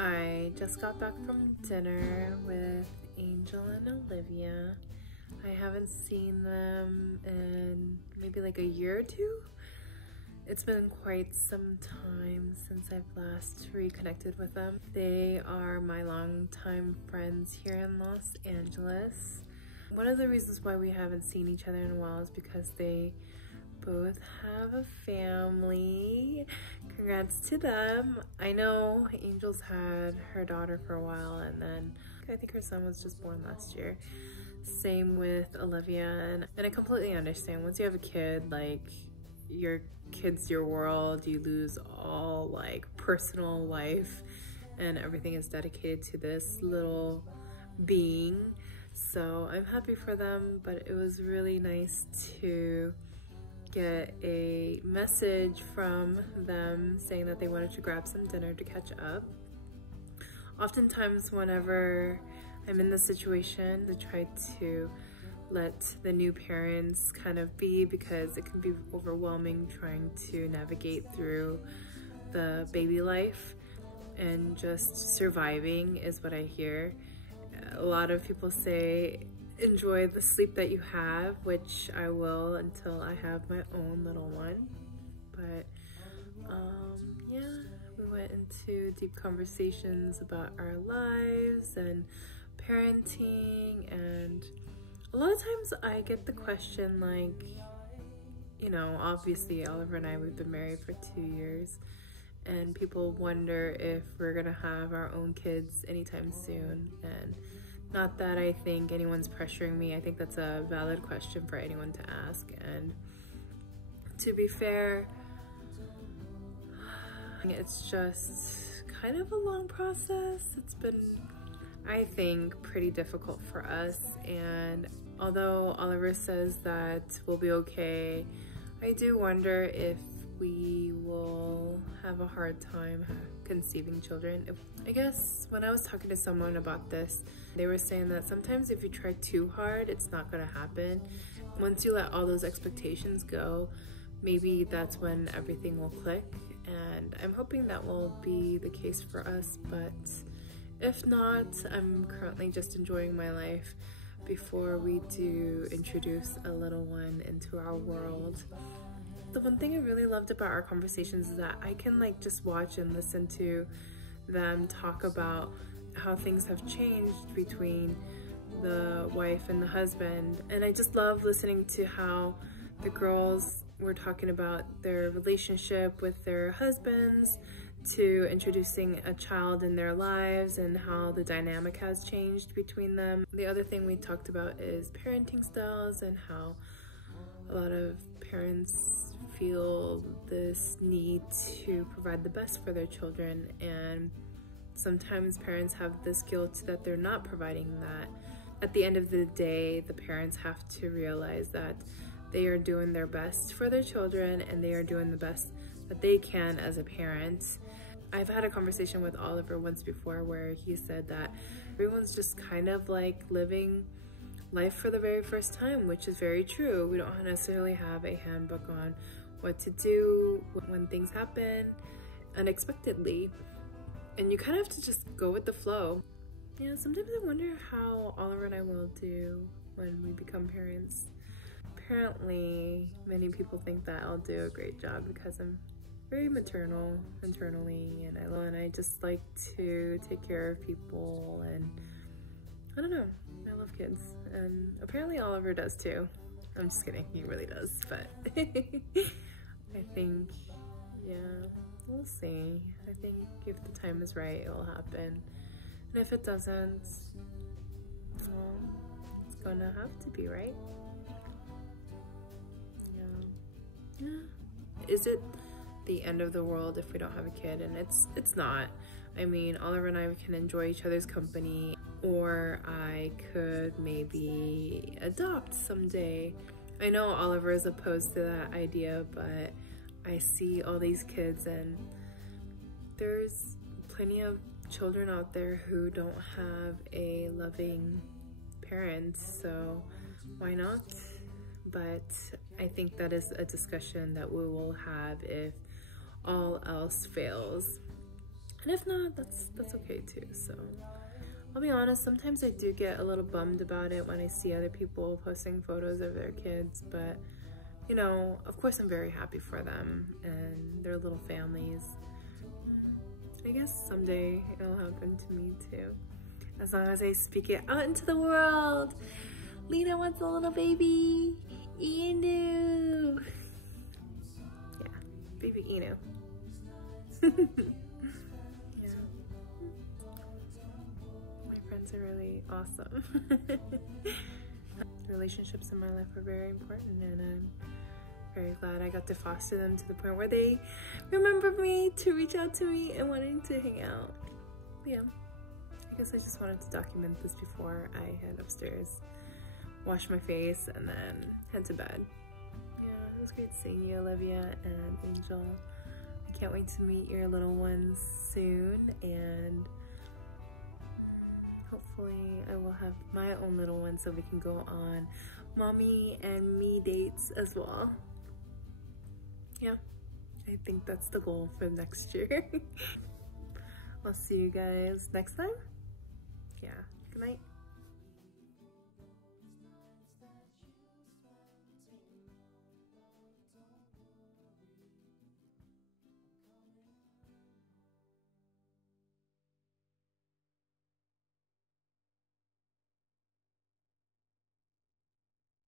I just got back from dinner with Angel and Olivia. I haven't seen them in maybe like a year or two. It's been quite some time since I've last reconnected with them. They are my longtime friends here in Los Angeles. One of the reasons why we haven't seen each other in a while is because they both have a family. Congrats to them. I know Angel's had her daughter for a while, and then I think her son was just born last year. Same with Olivia, and I completely understand. Once you have a kid, like, your kid's your world. You lose all like personal life and everything is dedicated to this little being. So I'm happy for them, but it was really nice to get a message from them saying that they wanted to grab some dinner to catch up. Oftentimes whenever I'm in this situation, to try to let the new parents kind of be, because it can be overwhelming trying to navigate through the baby life, and just surviving is what I hear. A lot of people say enjoy the sleep that you have, which I will until I have my own little one. But yeah, we went into deep conversations about our lives and parenting, and a lot of times I get the question, like, you know, obviously Oliver and I, we've been married for 2 years, and people wonder if we're gonna have our own kids anytime soon. And not that I think anyone's pressuring me, I think that's a valid question for anyone to ask. And to be fair, it's just kind of a long process. It's been, I think, pretty difficult for us, and although Oliver says that we'll be okay, I do wonder if we will have a hard time conceiving children. I guess when I was talking to someone about this, they were saying that sometimes if you try too hard, it's not gonna happen. Once you let all those expectations go, maybe that's when everything will click, and I'm hoping that will be the case for us. But if not, I'm currently just enjoying my life before we do introduce a little one into our world. The one thing I really loved about our conversations is that I can like just watch and listen to them talk about how things have changed between the wife and the husband. And I just love listening to how the girls were talking about their relationship with their husbands, to introducing a child in their lives and how the dynamic has changed between them. The other thing we talked about is parenting styles, and how a lot of parents feel this need to provide the best for their children, and sometimes parents have this guilt that they're not providing that. At the end of the day, the parents have to realize that they are doing their best for their children, and they are doing the best that they can as a parent. I've had a conversation with Oliver once before where he said that everyone's just kind of like living life for the very first time, which is very true. We don't necessarily have a handbook on what to do when things happen unexpectedly, and you kind of have to just go with the flow. Yeah, sometimes I wonder how Oliver and I will do when we become parents. Apparently, many people think that I'll do a great job because I'm very maternal internally, and I just like to take care of people, and I don't know, I love kids, and apparently Oliver does too. I'm just kidding, he really does, but I think, yeah, we'll see. I think if the time is right, it will happen, and if it doesn't, well, it's gonna have to be, right? Yeah. Is it the end of the world if we don't have a kid? And it's not. I mean, Oliver and I can enjoy each other's company, or I could maybe adopt someday. I know Oliver is opposed to that idea, but I see all these kids, and there's plenty of children out there who don't have a loving parent, so why not? But I think that is a discussion that we will have if all else fails. And if not, that's okay too. So I'll be honest, sometimes I do get a little bummed about it when I see other people posting photos of their kids, but you know, of course I'm very happy for them and their little families. I guess someday it'll happen to me too, as long as I speak it out into the world. Lina wants a little baby, Inu. Yeah, baby Inu. Yeah, my friends are really awesome. Relationships in my life are very important, and I'm very glad I got to foster them to the point where they remember me to reach out to me and wanting to hang out. Yeah, I guess I just wanted to document this before I head upstairs, wash my face, and then head to bed. Yeah, it was great seeing you, Olivia and Angel. I can't wait to meet your little ones soon, and hopefully I will have my own little one so we can go on mommy and me dates as well. Yeah, I think that's the goal for next year. I'll see you guys next time. Yeah, good night.